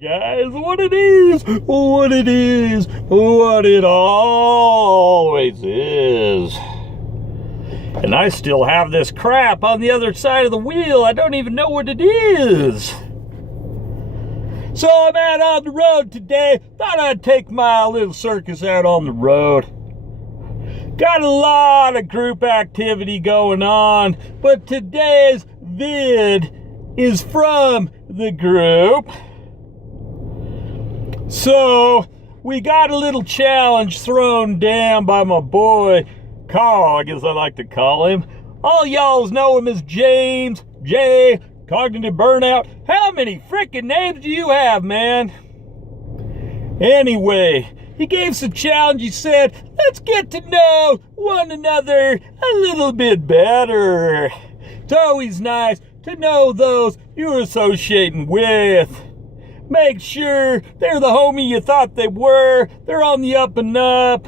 Guys, what it always is. And I still have this crap on the other side of the wheel. I don't even know what it is. So I'm out on the road today. Thought I'd take my little circus out on the road. Got a lot of group activity going on, but today's vid is from the group. So, we got a little challenge thrown down by my boy, Carl, I guess I like to call him. All y'all know him as James, J, Cognitive Burnout. How many freaking names do you have, man? Anyway, he gave us a challenge. He said, let's get to know one another a little bit better. It's always nice to know those you're associating with. Make sure they're the homie you thought they were. They're on the up and up.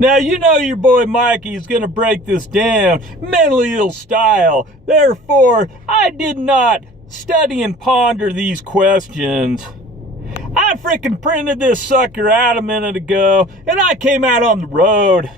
Now, you know your boy Mikey is going to break this down mentally ill style. Therefore, I did not study and ponder these questions. I freaking printed this sucker out a minute ago, and I came out on the road.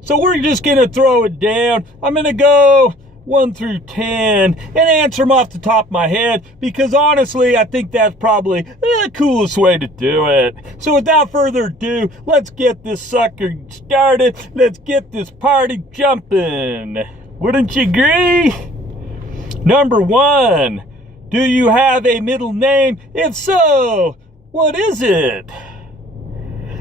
So we're just going to throw it down. I'm going to go 1 through 10 and answer them off the top of my head, because honestly I think that's probably the coolest way to do it. So without further ado, let's get this sucker started. Let's get this party jumping. Wouldn't you agree? Number 1, do you have a middle name? If so, what is it?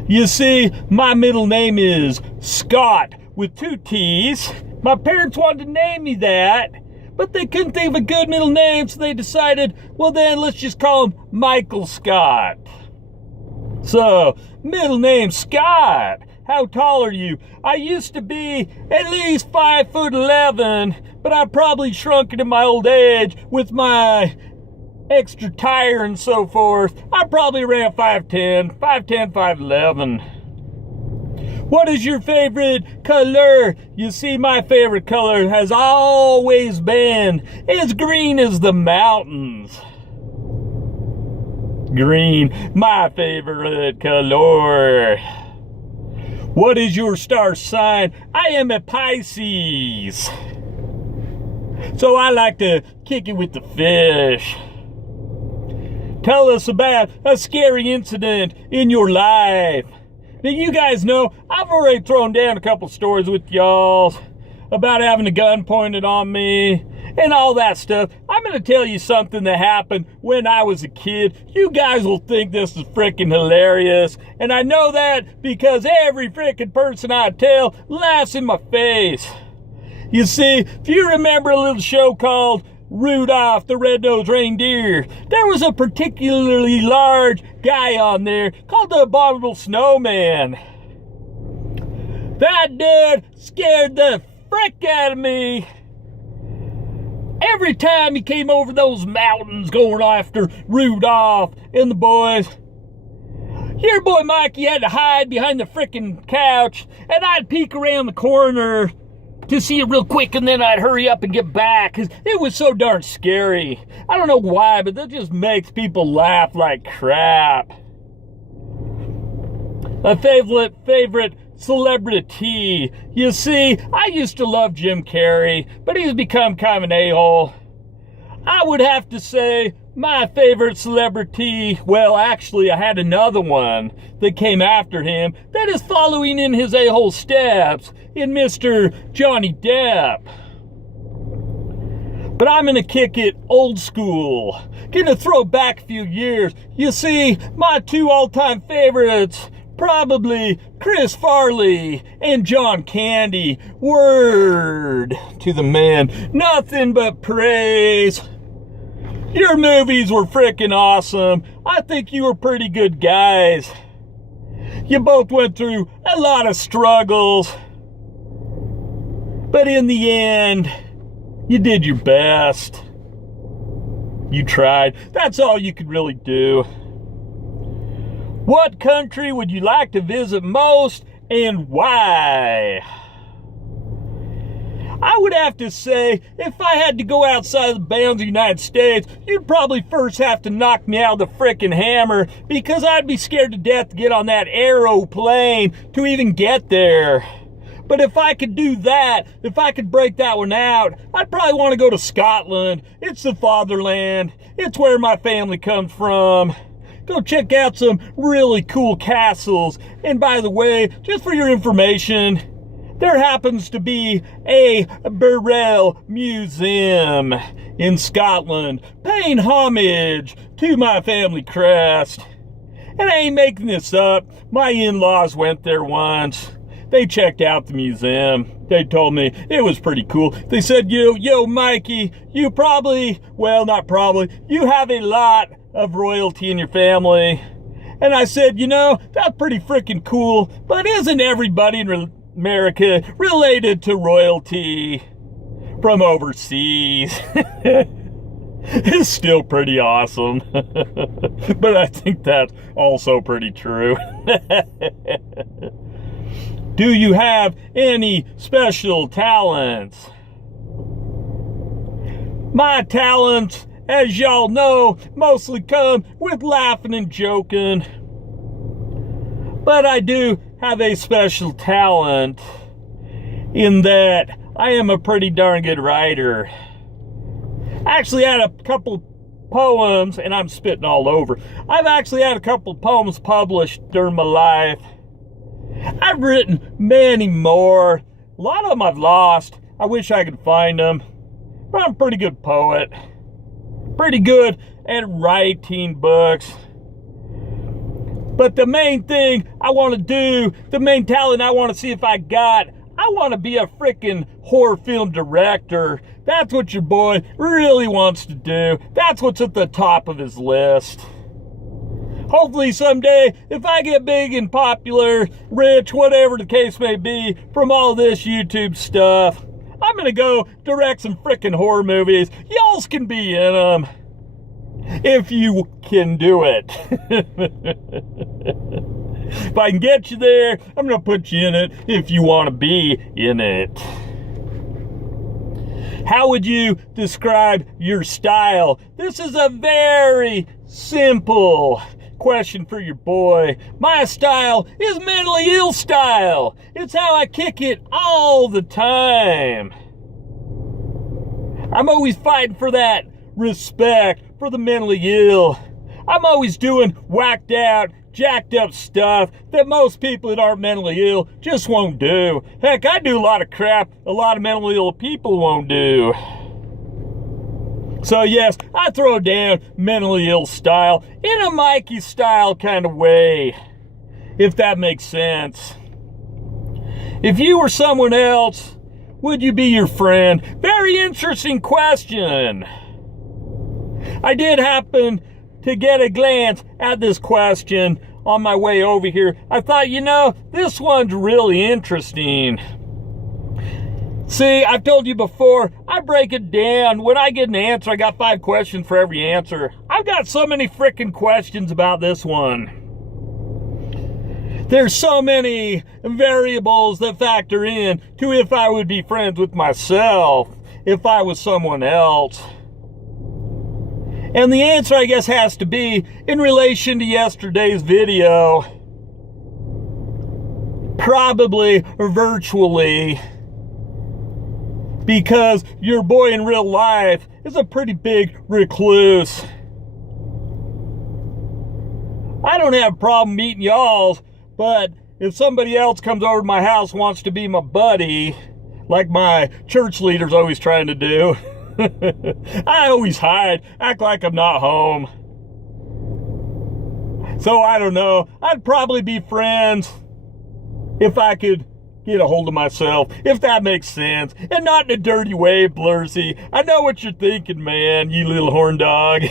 You see, my middle name is Scott with 2 T's. My parents wanted to name me that, but they couldn't think of a good middle name, so they decided, well then, let's just call him Michael Scott. So, middle name Scott. How tall are you? I used to be at least 5'11", but I probably shrunk it in my old age with my extra tire and so forth. I'm probably around 5'10", 5'11". What is your favorite color? You see, my favorite color has always been as green as the mountains. Green, my favorite color. What is your star sign? I am a Pisces. So I like to kick it with the fish. Tell us about a scary incident in your life. Now, you guys know, I've already thrown down a couple stories with y'all about having a gun pointed on me and all that stuff. I'm going to tell you something that happened when I was a kid. You guys will think this is freaking hilarious. And I know that because every freaking person I tell laughs in my face. You see, if you remember a little show called Rudolph the Red-Nosed Reindeer, there was a particularly large guy on there called the Abominable Snowman. That dude scared the frick out of me. Every time he came over those mountains going after Rudolph and the boys, your boy Mikey had to hide behind the frickin' couch, and I'd peek around the corner to see it real quick, and then I'd hurry up and get back, because it was so darn scary. I don't know why, but that just makes people laugh like crap. My favorite celebrity. You see, I used to love Jim Carrey, but he's become kind of an a-hole. I would have to say my favorite celebrity, well, actually, I had another one that came after him that is following in his a-hole steps, in Mr. Johnny Depp. But I'm gonna kick it old school. Gonna throw back a few years. You see, my 2 all-time favorites, probably Chris Farley and John Candy. Word to the man, nothing but praise. Your movies were freaking awesome. I think you were pretty good guys. You both went through a lot of struggles, but in the end, you did your best. You tried. That's all you could really do. What country would you like to visit most and why? I would have to say, if I had to go outside the bounds of the United States, you'd probably first have to knock me out with a frickin' hammer, because I'd be scared to death to get on that aeroplane to even get there. But if I could do that, if I could break that one out, I'd probably want to go to Scotland. It's the fatherland. It's where my family comes from. Go check out some really cool castles. And by the way, just for your information, there happens to be a Burrell Museum in Scotland paying homage to my family crest. And I ain't making this up. My in-laws went there once. They checked out the museum. They told me it was pretty cool. They said, yo, Mikey, you probably, well, not probably, you have a lot of royalty in your family. And I said, that's pretty freaking cool, but isn't everybody in America related to royalty from overseas? It's still pretty awesome. But I think that's also pretty true. Do you have any special talents? My talents, as y'all know, mostly come with laughing and joking. But I do have a special talent in that I am a pretty darn good writer. I actually had a couple poems, and I'm spitting all over. I've actually had a couple poems published during my life. I've written many more. A lot of them I've lost. I wish I could find them. But I'm a pretty good poet. Pretty good at writing books. But the main thing I want to do, the main talent I want to see if I got, I want to be a freaking horror film director. That's what your boy really wants to do. That's what's at the top of his list. Hopefully someday, if I get big and popular, rich, whatever the case may be, from all this YouTube stuff, I'm gonna go direct some frickin' horror movies. Y'alls can be in them. If you can do it. If I can get you there, I'm gonna put you in it if you want to be in it. How would you describe your style? This is a very simple question for your boy. My style is mentally ill style. It's how I kick it all the time. I'm always fighting for that respect for the mentally ill. I'm always doing whacked out, jacked up stuff that most people that aren't mentally ill just won't do. Heck, I do a lot of crap a lot of mentally ill people won't do. So yes, I throw down mentally ill style in a Mikey style kind of way, if that makes sense. If you were someone else, would you be your friend? Very interesting question. I did happen to get a glance at this question on my way over here. I thought, this one's really interesting. See, I've told you before, I break it down. When I get an answer, I got 5 questions for every answer. I've got so many freaking questions about this one. There's so many variables that factor in to if I would be friends with myself, if I was someone else. And the answer, I guess, has to be in relation to yesterday's video. Probably virtually. Because your boy in real life is a pretty big recluse. I don't have a problem meeting y'all, but if somebody else comes over to my house and wants to be my buddy, like my church leader's always trying to do, I always hide, act like I'm not home. So I don't know, I'd probably be friends if I could get a hold of myself, if that makes sense, and not in a dirty way, Blursy. I know what you're thinking, man, you little horn dog.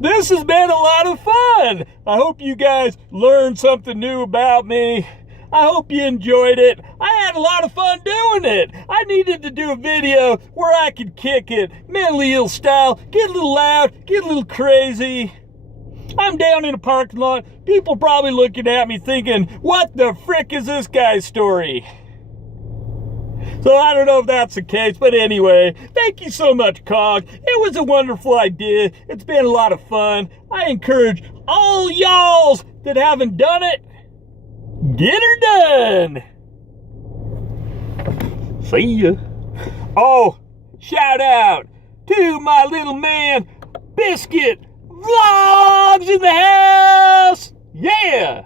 This has been a lot of fun. I hope you guys learned something new about me. I hope you enjoyed it. I had a lot of fun doing it. I needed to do a video where I could kick it, mentally ill style, get a little loud, get a little crazy. I'm down in a parking lot. People probably looking at me thinking, what the frick is this guy's story? So I don't know if that's the case, but anyway, thank you so much, Cog. It was a wonderful idea. It's been a lot of fun. I encourage all y'alls that haven't done it, get her done. See ya. Oh, shout out to my little man, Biscuit Vlogs in the house. Yeah.